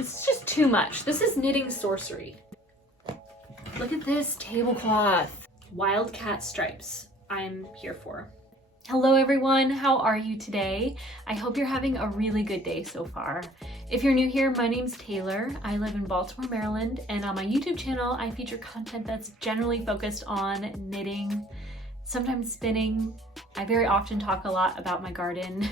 This is just too much. This is knitting sorcery. Look at this tablecloth. Wildcat stripes. I'm here for. Hello everyone, how are you today? I hope you're having a really good day so far. If you're new here, my name's Taylor. I live in Baltimore, Maryland, and on my YouTube channel, I feature content that's generally focused on knitting, sometimes spinning. I very often talk a lot about my garden.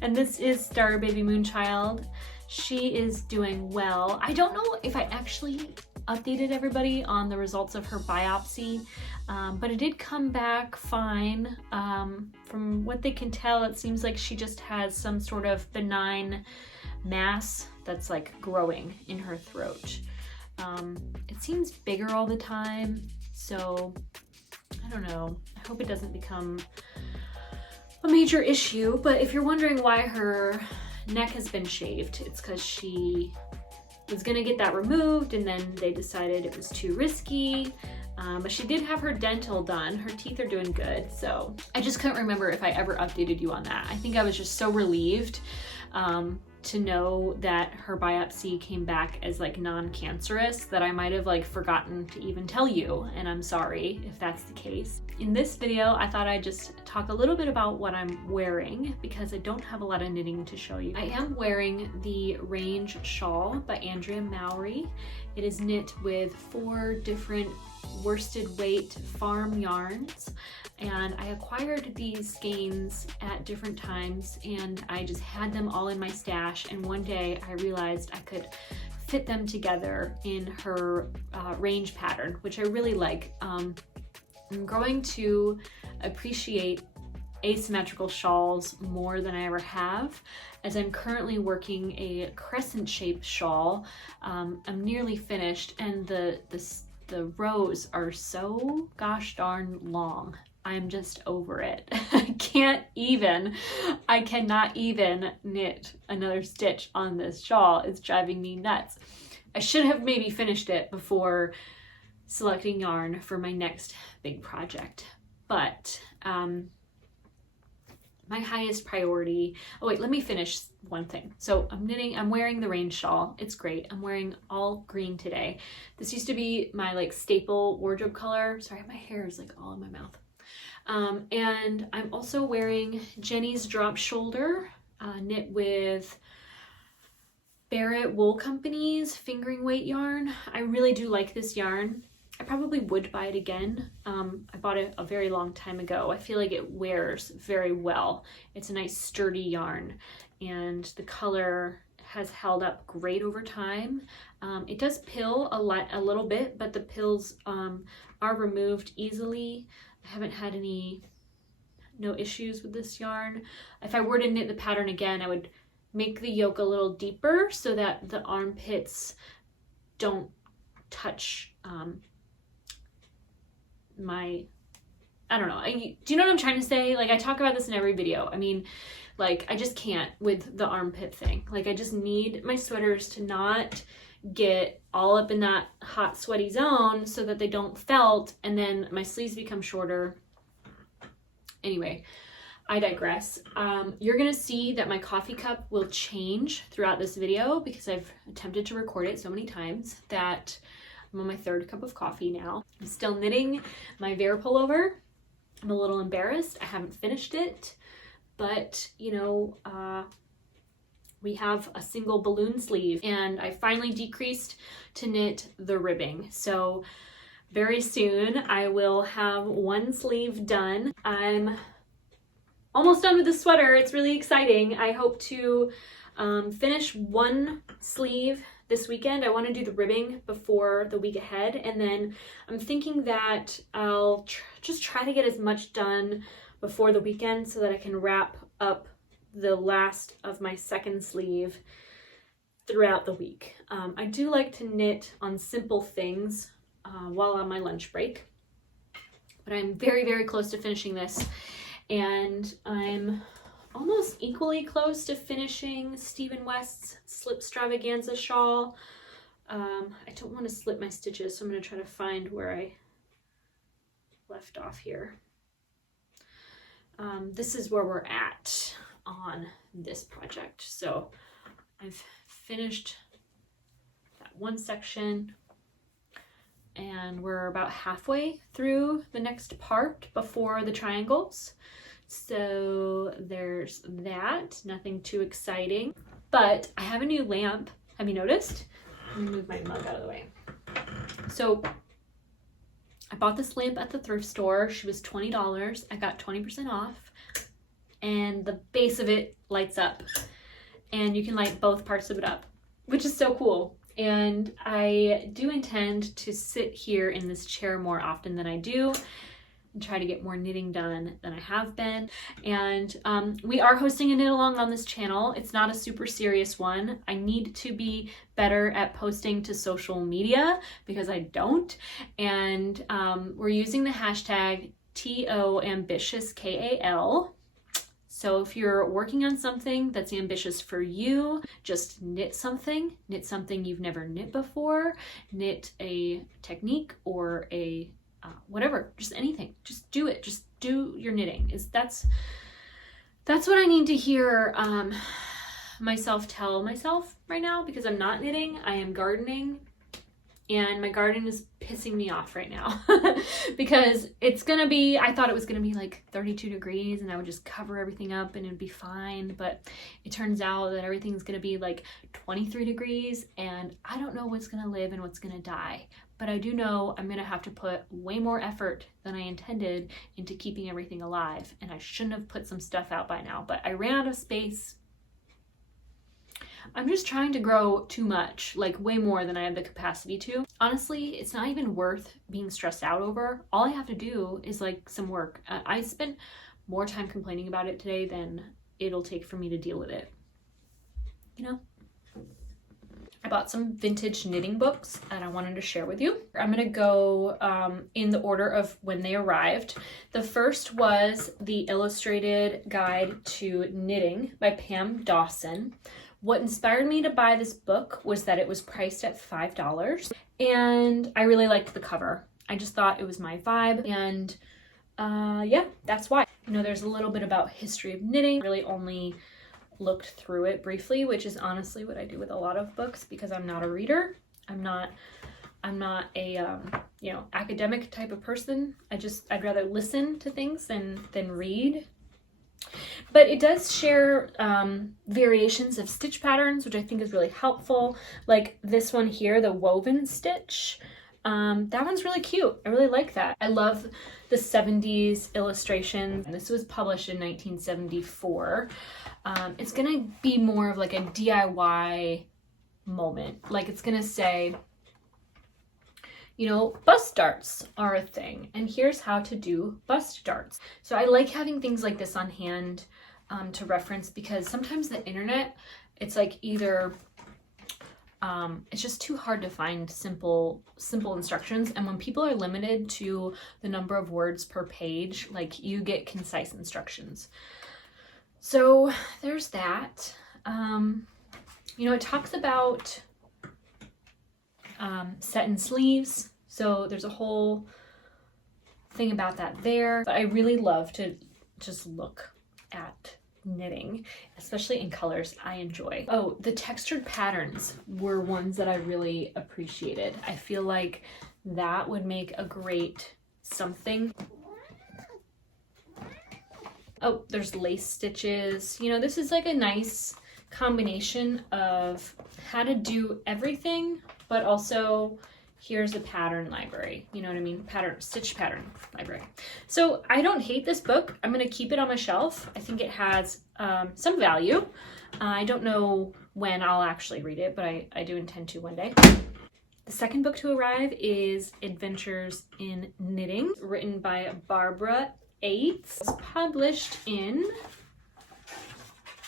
And this is Star Baby Moonchild. She is doing well. I don't know if I actually updated everybody on the results of her biopsy, but it did come back fine. From what they can tell, it seems like she just has some sort of benign mass that's like growing in her throat. It seems bigger all the time, so I don't know. I hope it doesn't become a major issue, but if you're wondering why her neck has been shaved, it's because she was gonna get that removed and then they decided it was too risky. But she did have her dental done. Her teeth are doing good, so I just couldn't remember if I ever updated you on that. I think I was just so relieved to know that her biopsy came back as like non-cancerous that I might have like forgotten to even tell you, and I'm sorry if that's the case. In this video, I thought I'd just talk a little bit about what I'm wearing because I don't have a lot of knitting to show you. I am wearing the Range Shawl by Andrea Mowry. It is knit with 4 different worsted weight farm yarns, and I acquired these skeins at different times and I just had them all in my stash, and one day I realized I could fit them together in her range pattern, which I really like. I'm growing to appreciate asymmetrical shawls more than I ever have, as I'm currently working a crescent shaped shawl. I'm nearly finished, and the rows are so gosh darn long. I'm just over it. I cannot even knit another stitch on this shawl. It's driving me nuts. I should have maybe finished it before selecting yarn for my next big project, but my highest priority, oh wait, let me finish one thing. So I'm wearing the Range Shawl. It's great. I'm wearing all green today. This used to be my like staple wardrobe color. Sorry, my hair is like all in my mouth. And I'm also wearing Jenny's Drop Shoulder, knit with Barrett Wool Company's fingering weight yarn. I really do like this yarn. I probably would buy it again. I bought it a very long time ago. I feel like it wears very well. It's a nice sturdy yarn, and the color has held up great over time. It does pill a little bit, but the pills are removed easily. I haven't had no issues with this yarn. If I were to knit the pattern again, I would make the yoke a little deeper so that the armpits don't touch I don't know. Do you know what I'm trying to say? Like, I talk about this in every video. I mean, like, I just can't with the armpit thing. Like, I just need my sweaters to not get all up in that hot, sweaty zone so that they don't felt, and then my sleeves become shorter. Anyway, I digress. You're gonna see that my coffee cup will change throughout this video because I've attempted to record it so many times that I'm on my 3rd cup of coffee now. I'm still knitting my Vera pullover. I'm a little embarrassed. I haven't finished it, but you know, we have a single balloon sleeve, and I finally decreased to knit the ribbing. So very soon I will have one sleeve done. I'm almost done with the sweater. It's really exciting. I hope to finish one sleeve this weekend. I want to do the ribbing before the week ahead, and then I'm thinking that I'll just try to get as much done before the weekend so that I can wrap up the last of my 2nd sleeve throughout the week. I do like to knit on simple things while on my lunch break, but I'm very, very close to finishing this, and I'm almost equally close to finishing Stephen West's Slipstravaganza shawl. I don't want to slip my stitches, so I'm going to try to find where I left off here. This is where we're at on this project. So I've finished one section, and we're about halfway through the next part before the triangles. So there's that, nothing too exciting. But I have a new lamp. Have you noticed? Let me move my mug out of the way. So I bought this lamp at the thrift store. She was $20. I got 20% off. And the base of it lights up. And you can light both parts of it up, which is so cool. And I do intend to sit here in this chair more often than I do and try to get more knitting done than I have been. And we are hosting a knit along on this channel. It's not a super serious one. I need to be better at posting to social media because I don't. And we're using the hashtag TOAmbitiousKAL. So if you're working on something that's ambitious for you, just knit something you've never knit before, knit a technique or a whatever, just anything, just do it, just do your knitting. That's what I need to hear myself tell myself right now, because I'm not knitting, I am gardening. And my garden is pissing me off right now because it's gonna be, I thought it was gonna be like 32 degrees and I would just cover everything up and it'd be fine. But it turns out that everything's gonna be like 23 degrees and I don't know what's gonna live and what's gonna die. But I do know I'm gonna have to put way more effort than I intended into keeping everything alive. And I shouldn't have put some stuff out by now, but I ran out of space. I'm just trying to grow too much, like way more than I have the capacity to. Honestly, it's not even worth being stressed out over. All I have to do is like some work. I spent more time complaining about it today than it'll take for me to deal with it. You know? I bought some vintage knitting books and I wanted to share with you. I'm gonna go in the order of when they arrived. The first was the Illustrated Guide to Knitting by Pam Dawson. What inspired me to buy this book was that it was priced at $5 and I really liked the cover. I just thought it was my vibe and yeah, that's why. You know, there's a little bit about history of knitting. I really only looked through it briefly, which is honestly what I do with a lot of books because I'm not a reader. I'm not a you know, academic type of person. I'd rather listen to things than read. But it does share variations of stitch patterns, which I think is really helpful. Like this one here, the woven stitch. That one's really cute. I really like that. I love the 70s illustration. This was published in 1974. It's gonna be more of like a DIY moment. Like it's gonna say, you know, bust darts are a thing, and here's how to do bust darts. So I like having things like this on hand to reference because sometimes the internet, it's like either it's just too hard to find simple instructions, and when people are limited to the number of words per page, like you get concise instructions. So there's that. You know, it talks about set in sleeves, so there's a whole thing about that there. But I really love to just look at knitting, especially in colors I enjoy. Oh, the textured patterns were ones that I really appreciated. I feel like that would make a great something. Oh, there's lace stitches. You know, this is like a nice combination of how to do everything, but also here's a pattern library. You know what I mean? Stitch pattern library. So I don't hate this book. I'm gonna keep it on my shelf. I think it has some value. I don't know when I'll actually read it, but I do intend to one day. The second book to arrive is Adventures in Knitting, written by Barbara Yates. It was published in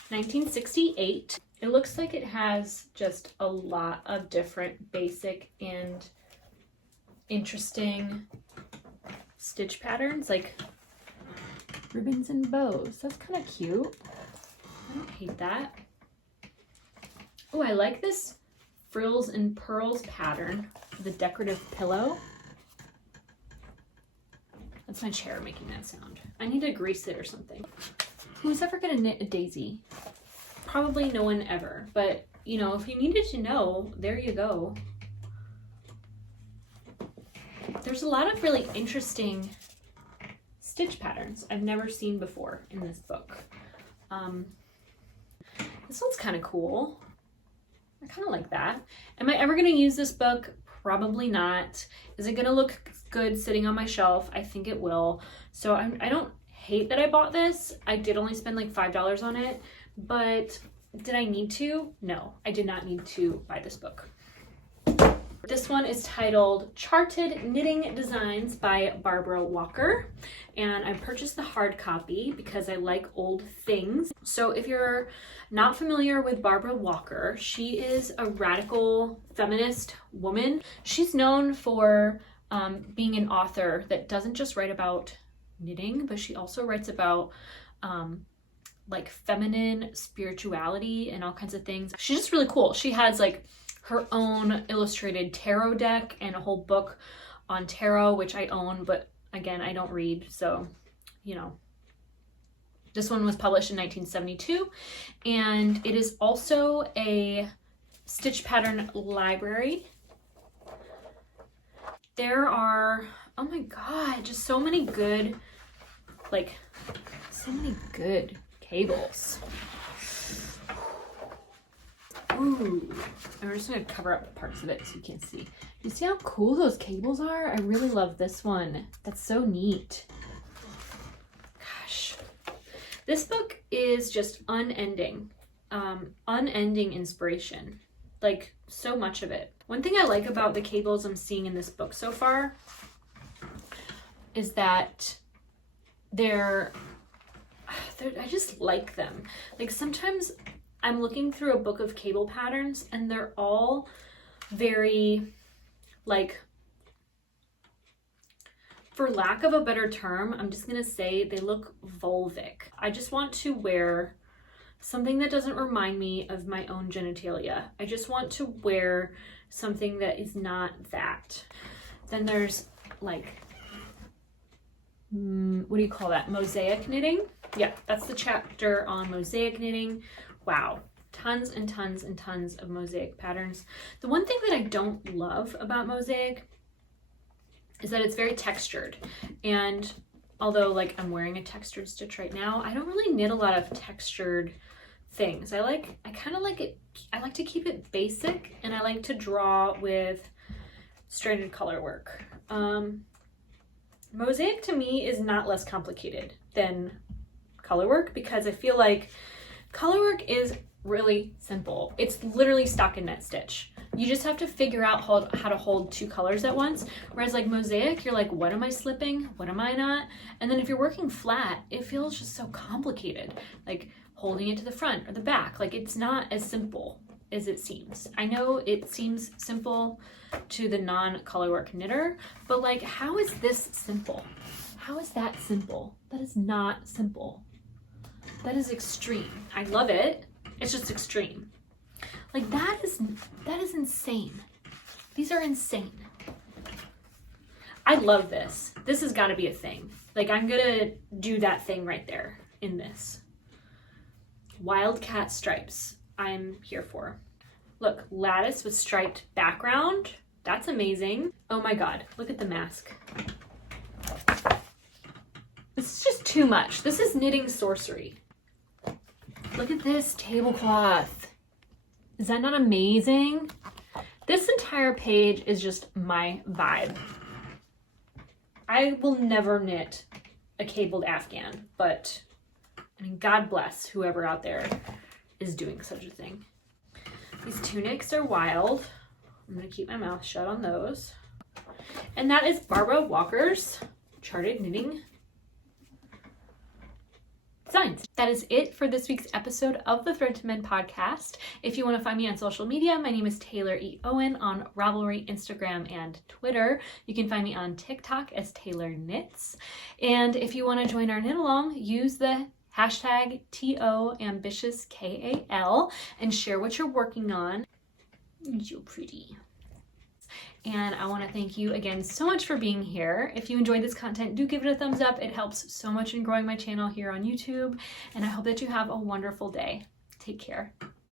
1968. It looks like it has just a lot of different basic and interesting stitch patterns, like ribbons and bows. That's kind of cute. I don't hate that. Oh, I like this frills and pearls pattern for the decorative pillow. That's my chair making that sound. I need to grease it or something. Who's ever gonna knit a daisy? Probably no one ever, but you know, if you needed to know, there you go. There's a lot of really interesting stitch patterns I've never seen before in this book. This one's kind of cool. I kind of like that. Am I ever going to use this book? Probably not. Is it going to look good sitting on my shelf? I think it will. So I don't hate that I bought this. I did only spend like $5 on it, but did I need to? No, I did not need to buy this book. This one is titled Charted Knitting Designs by Barbara Walker, and I purchased the hard copy because I like old things. So if you're not familiar with Barbara Walker, she is a radical feminist woman. She's known for being an author that doesn't just write about knitting, but she also writes about like feminine spirituality and all kinds of things. She's just really cool. She has like her own illustrated tarot deck and a whole book on tarot, which I own, but again, I don't read, so, you know. This one was published in 1972, and it is also a stitch pattern library. There are, oh my God, just so many good, like, so many good cables. Ooh, I'm just gonna cover up parts of it so you can see. You see how cool those cables are? I really love this one. That's so neat. Gosh. This book is just unending inspiration. Like, so much of it. One thing I like about the cables I'm seeing in this book so far is that I just like them. Like, sometimes I'm looking through a book of cable patterns and they're all very, like, for lack of a better term, I'm just gonna say they look vulvic. I just want to wear something that doesn't remind me of my own genitalia. I just want to wear something that is not that. Then there's like, what do you call that? Mosaic knitting? Yeah, that's the chapter on mosaic knitting. Wow, tons and tons and tons of mosaic patterns. The one thing that I don't love about mosaic is that it's very textured. And although like I'm wearing a textured stitch right now, I don't really knit a lot of textured things. I kind of like it, I like to keep it basic, and I like to draw with stranded color work. Mosaic to me is not less complicated than color work, because I feel like color work is really simple. It's literally stockinette stitch. You just have to figure out how to hold two colors at once. Whereas like mosaic, you're like, what am I slipping? What am I not? And then if you're working flat, it feels just so complicated. Like holding it to the front or the back. Like, it's not as simple as it seems. I know it seems simple to the non-color work knitter, but like, how is this simple? How is that simple? That is not simple. That is extreme. I love it. It's just extreme. Like, that is insane. These are insane. I love this. This has got to be a thing. Like, I'm gonna do that thing right there in this. Wildcat stripes. I'm here for. Look, lattice with striped background. That's amazing. Oh my God, look at the mask. This is just too much. This is knitting sorcery. Look at this tablecloth. Is that not amazing? This entire page is just my vibe. I will never knit a cabled Afghan, but I mean, God bless whoever out there is doing such a thing. These tunics are wild. I'm gonna keep my mouth shut on those. And that is Barbara Walker's Charted Knitting Designs. That is it for this week's episode of the Thread to Mend podcast. If you want to find me on social media, my name is Taylor E. Owen on Ravelry, Instagram, and Twitter. You can find me on TikTok as Taylor Knits. And if you want to join our knit along, use the hashtag TOAmbitiousKAL and share what you're working on. You're pretty. And I want to thank you again so much for being here. If you enjoyed this content, do give it a thumbs up. It helps so much in growing my channel here on YouTube. And I hope that you have a wonderful day. Take care.